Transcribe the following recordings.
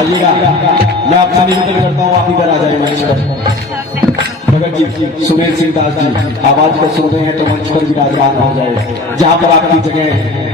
आइएगा, मैं आपसे निवेदन करता हूँ, आप इधर आ जाए मंच पर। भगत जी, सुमेर सिंह दास जी आवाज को सुन रहे हैं तो मंच पर विराजमान हो जाए जहां पर आपकी जगह है।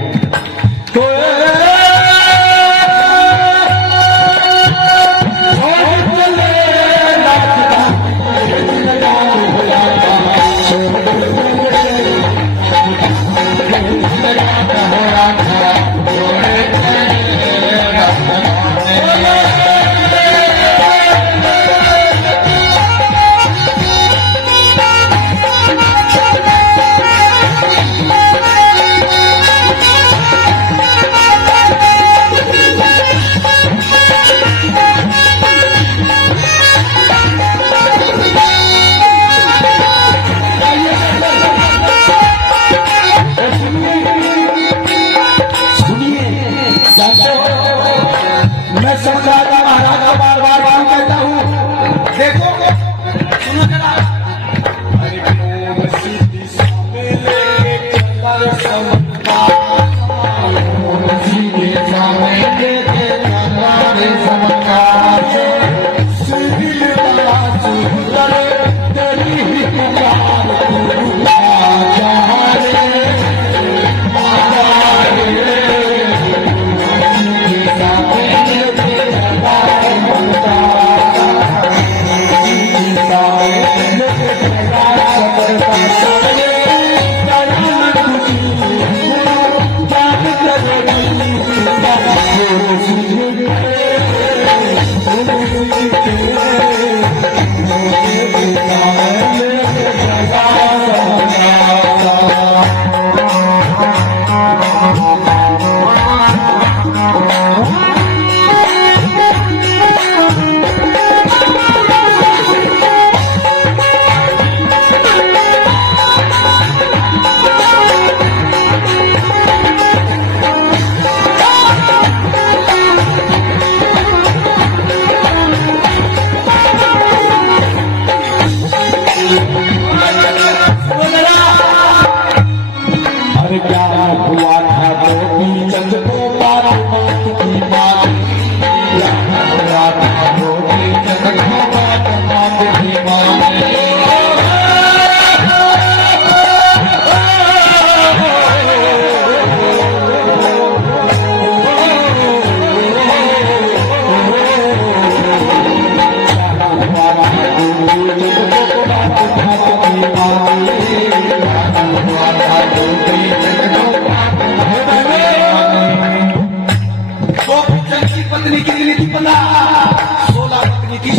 बनी थी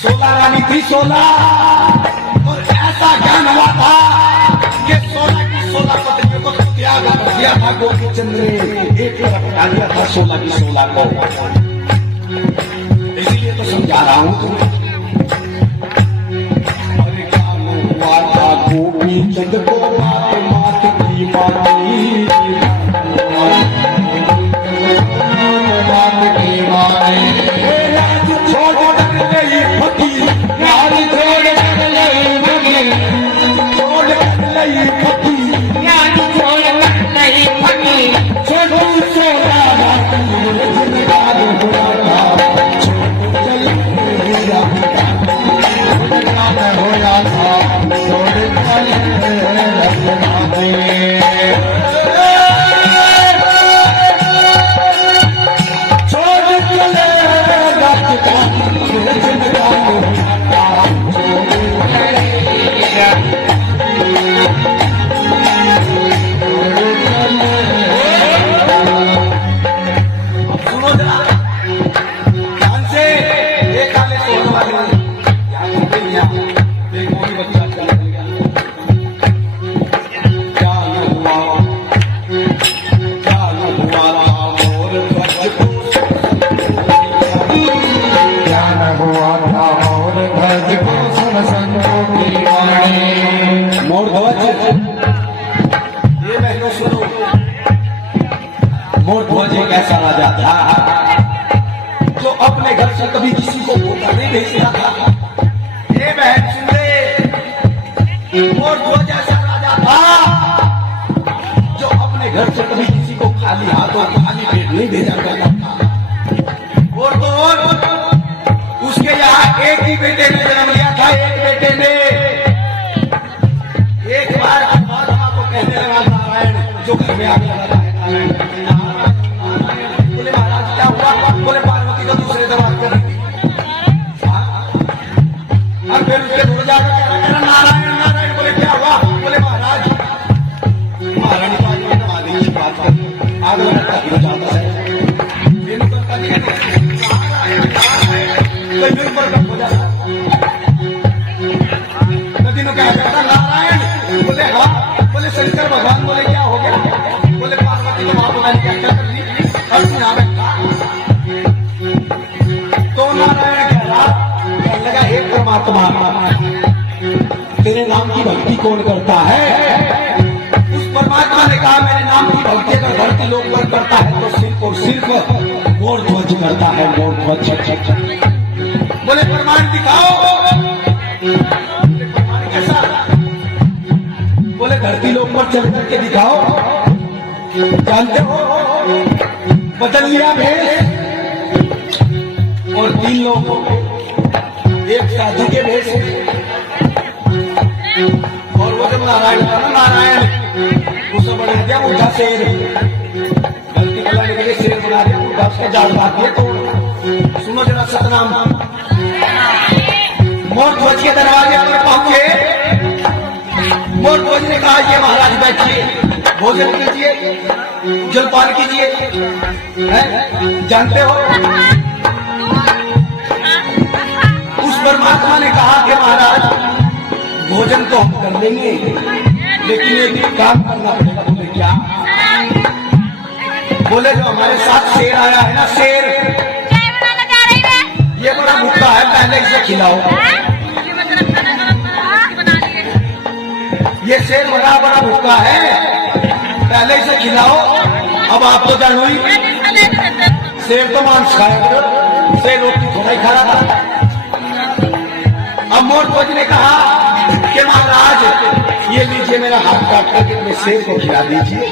16 रानी थी 16 और ऐसा ज्ञान हुआ था कि 16 की 16 पत्नियों को त्याग कर दिया था गोपी चंद्र ने, एक तरफ उठा लिया था 16 की 16 को। इसीलिए तो समझा रहा हूं तुम्हें। अरे क्या हुआ था गोपी चंद्र को मात मात की माती मोर ध्वज एक ऐसा राजा था जो अपने घर से कभी किसी को भूखा नहीं भेजता था। ये बहन सुन ले, मोर ध्वज ऐसा राजा था जो अपने घर से कभी किसी को खाली हाथों खाली पेट नहीं भेजा करता था। और तो और उसके यहाँ एक ही बेटे ने जन्म लिया था। एक बेटे ने एक बार परमात्मा को कहने लगा नारायण, जो घर में आग लगा था बोले महाराज क्या हुआ? बोले पार्वती तो दूसरे दरबार कर रही थी। और फिर उसके दूर जाकर कह रहा नारायण नारायण। बोले क्या हुआ? बोले महाराज महारानी पार्वती ने आदि की बात कर आग लगाता क्यों जाता है? नदी में क्या कहता नारायण? बोले हाँ। बोले शंकर भगवान। बोले क्या हो गया? बोले पार्वती तो वहां पता नहीं क्या कर रही यहाँ बैठा। तो नारायण कह रहा कहने लगा हे परमात्मा, तेरे नाम की भक्ति कौन करता है? उस परमात्मा ने कहा मेरे नाम की भक्ति अगर धरती लोक पर करता है तो सिर्फ और सिर्फ मोर ध्वज करता है। मोर ध्वज। बोले प्रमाण दिखाओ। प्रमाण कैसा? बोले धरती लोक पर चल करके दिखाओ। जानते हो बदल लिया भेष और 3 लोग एक साधु के भेष। और वो जब नारायण था ना नारायण उसे बना दिया उठा शेर। गलती बनाने के लिए शेर बना दिया उठा उसके जाल बात दिया। तो सुनो जरा सतनाम। मोर ध्वज के दरवाजे पर पहुंचे। मोर ध्वज ने कहा ये महाराज बैठिए, भोजन कीजिए, जलपान कीजिए। जानते हो उस परमात्मा ने कहा कि महाराज भोजन तो हम कर लेंगे लेकिन एक काम करना पड़ेगा। बोले क्या? बोले जो हमारे साथ शेर आया है ना शेर, ये बड़ा भूखा है, पहले इसे खिलाओ। ये शेर बड़ा बड़ा भूखा है, पहले इसे खिलाओ। अब आप तो जानो ही शेर तो मांस खाएगा, शेर रोटी थोड़ा ही खा रहा था। अब मोर ध्वज ने कहा कि महाराज ये लीजिए मेरा हाथ काट करके अपने शेर को खिला दीजिए।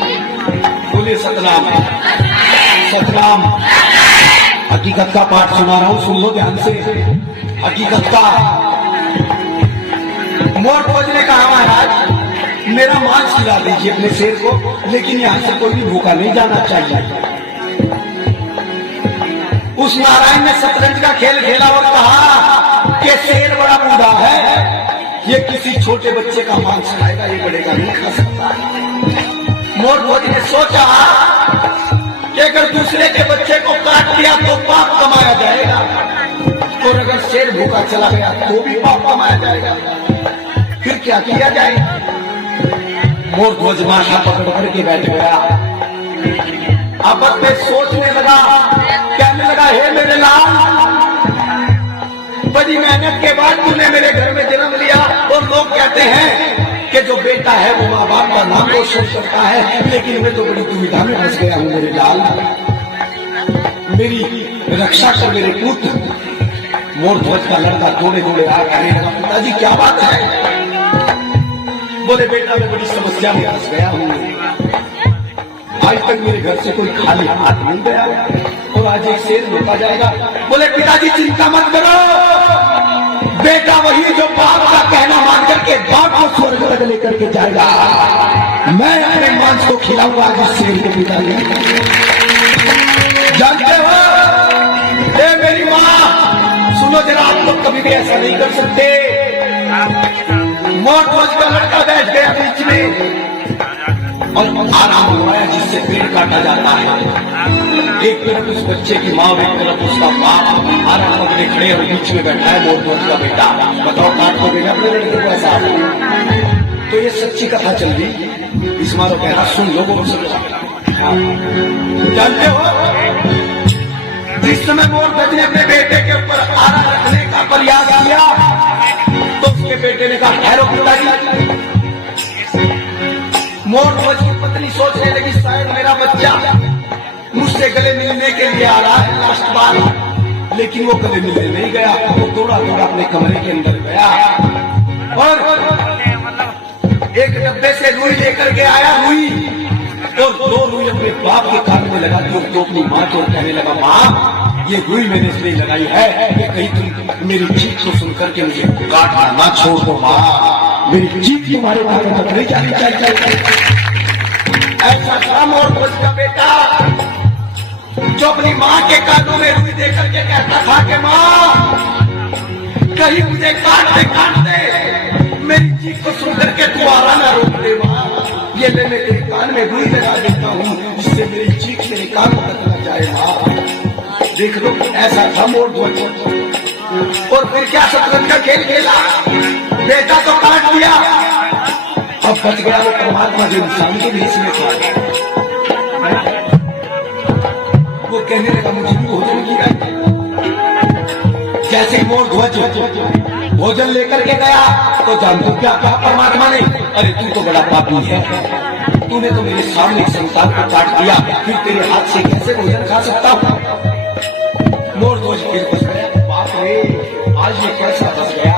बोले सतनाम सतनाम। हकीकत का पाठ सुना रहा हूं, सुन लो ध्यान से। हकीकत का मोर ध्वज ने कहा महाराज मेरा मांस खिला दीजिए अपने शेर को, लेकिन यहां से कोई भी भूखा नहीं जाना चाहिए। उस नारायण ने शतरंज का खेल खेला और कहा कि शेर बड़ा बूढ़ा है, ये किसी छोटे बच्चे का मांस खाएगा, ये बड़े का नहीं खा सकता। मोर ध्वज ने सोचा कि अगर दूसरे के बच्चे को काट दिया तो पाप कमाया जाएगा, और अगर शेर भूखा चला गया तो भी पाप कमाया जाएगा। फिर क्या किया जाए? मोर ध्वज माथा पकड़ करके बैठ गया, आपस में सोचने लगा, कहने लगा, हे मेरे लाल, बड़ी मेहनत के बाद तूने मेरे घर में जन्म लिया, और लोग कहते हैं कि जो बेटा है वो माँ बाप का नाम रोशन करता है, लेकिन मैं तो बड़ी दुविधा में फंस गया हूँ मेरे लाल, मेरी रक्षा कर मेरे पुत्र। मोर ध्वज का लड़का दौड़े दौड़े आ कहने लगा, पिताजी क्या बात है? बोले, बेटा मैं बड़ी समस्या में फंस गया हूँ, आज तक मेरे घर से कोई खाली हाथ नहीं गया, और आज एक शेर रोका जाएगा। बोले, पिताजी चिंता मत करो, बेटा वही जो बाप का कहना मान करके बाप को स्वर्ग तक लेकर के जाएगा, मैं अपने मांस को खिलाऊंगा आज शेर के। पिताजी जानते हो, ए मेरी माँ सुनो जरा, आप लोग कभी भी ऐसा नहीं कर सकते। मोर ध्वज का लड़का बैठ गया बीच में और आराम हुआ जिससे पेड़ काटा जाता है। एक तरफ उस बच्चे की माँ, एक तरफ उसका बाप आराम पकड़े खड़े और बीच में बैठा है मोर ध्वज का बेटा। बताओ, काट हो गया अपने लड़के को ऐसा? तो ये सच्ची कथा चल रही, इस मारो कहना सुन लो, वो जानते हो, जिस समय मोर ध्वज ने अपने बेटे के ऊपर आरा रखने का प्रयास किया तो उसके बेटे ने कहा, ठहरो पिताजी। मोर ध्वज की पत्नी सोचने लगी, शायद मेरा बच्चा मुझसे गले मिलने के लिए आ रहा है लास्ट बार, लेकिन वो गले मिलने नहीं गया। वो दौड़ा दौड़ा अपने कमरे के अंदर गया और एक डब्बे से रुई लेकर के आया, रुई, और दो रुई अपने बाप के कान में लगा दी, तो अपनी माँ को कहने लगा, माँ ये रुई मैंने इसलिए लगाई है कि कहीं तुम मेरी चीख को सुनकर के मुझे काटना ना छोड़ दो, माँ मेरी चीख तुम्हारे कानों तक नहीं जानी चाहिए। ऐसा था मोर ध्वज का बेटा, जो अपनी माँ के कानों में रुई देकर के कहता था कि माँ कहीं मुझे काट दे, मेरी चीख को सुनकर के तुम्हारा ना रोक दे माँ, ये ले मैं तेरे कान में रुई लगा देता हूँ जिससे मेरी चीख मेरे कानों तक न जाए माँ। देख लो, ऐसा था मोर ध्वज। और फिर क्या शतरंज का खेल खेला, बेटा तो काट दिया, अब बच गया वो परमात्मा जो इंसान के बीच में था। वो कहने लगा, मुझे भी भोजन किया। जैसे मोर ध्वज भोजन लेकर के गया तो जानते क्या कहा परमात्मा ने, अरे तू तो बड़ा पापी है, तूने तो मेरे सामने एक संतान को काट दिया, फिर तेरे हाथ से कैसे भोजन खा सकता हूँ? मोर ध्वज फिर फंस गया, बाप रे आज ये कैसा फंस गया।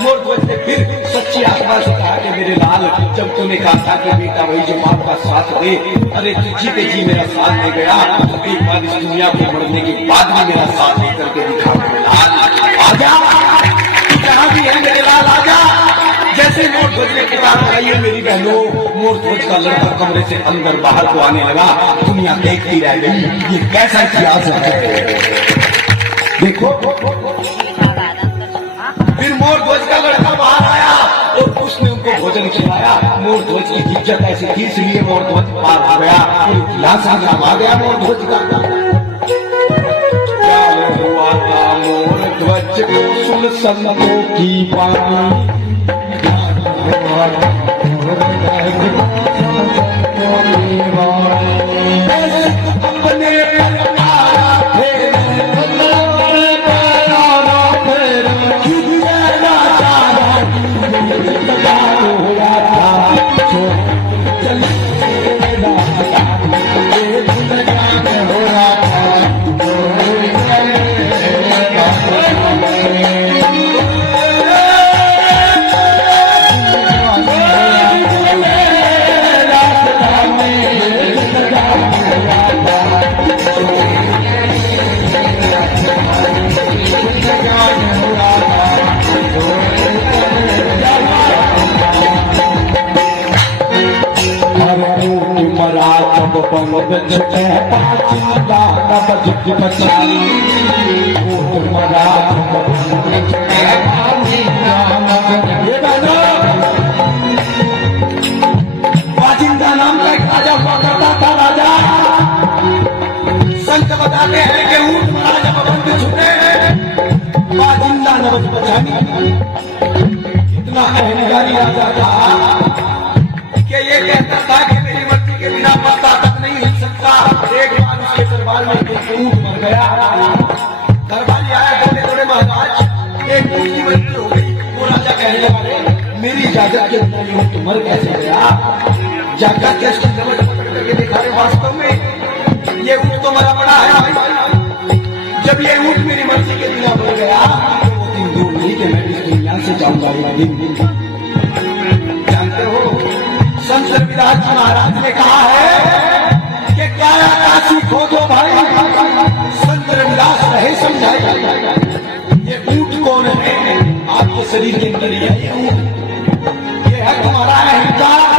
मोर ध्वज ने फिर सच्ची आत्मा से कहा कि मेरे लाल, जब तूने कहा था कि बेटा वही जो बाप का साथ दे, अरे तू जीते जी मेरा साथ दे गया, तो एक बार इस दुनिया को मरने के बाद भी मेरा साथ दे करके दिखा मेरे लाल, आजा तू जहां भी है मेरे लाल आजा। जैसे मोर ध्वज ने किताब लगाई, मेरी बहनों, मोर ध्वज का लड़का कमरे से अंदर बाहर को आने लगा, दुनिया देखती रह गई, ये कैसा इतिहास है देखो। फिर मोर ध्वज का लड़का बाहर आया और उसने उनको भोजन खिलाया। मोर ध्वज की इज्जत ऐसी थी, इसलिए मोर ध्वज पार हो गया और इतिहास आ गया मोर ध्वज का। क्या हुआ था मोर ध्वज सुन संतों की वाणी, बाजिंदा नाम का एक राजा हुआ करता था। राजा नवज बचानी। इतना अहंकारी राजा था कि ये कहता था कि मेरी मर्जी के बिना पत्ता तक नहीं हिल सकता। एक बार उसके दरबार में एक ऊंट मर गया। दरबारी आया, बोले थोड़े महाराज एक ऊंट की मृत्यु हो गई। वो राजा कहने लगा, मेरी इजाजत के बिना ये ऊंट मर कैसे गया? जाकर के उसकी नवज पकड़ करके देखा, वास्तव में ये ऊंट तो मरा पड़ा है। जब ये ऊंट मेरी मर्जी के बिना मर गया तो वो दिन दूर नहीं कि मैं इस दुनिया से जाऊंगा। एक दिन जानते हो, संत रविदास जी महाराज ने कहा है कि काया काशी खोजो भाई, संत रविदास रहे समझाए। ये ऊंट कौन है? आपके शरीर के अंदर ये ऊंट, ये है तुम्हारा अहंकार।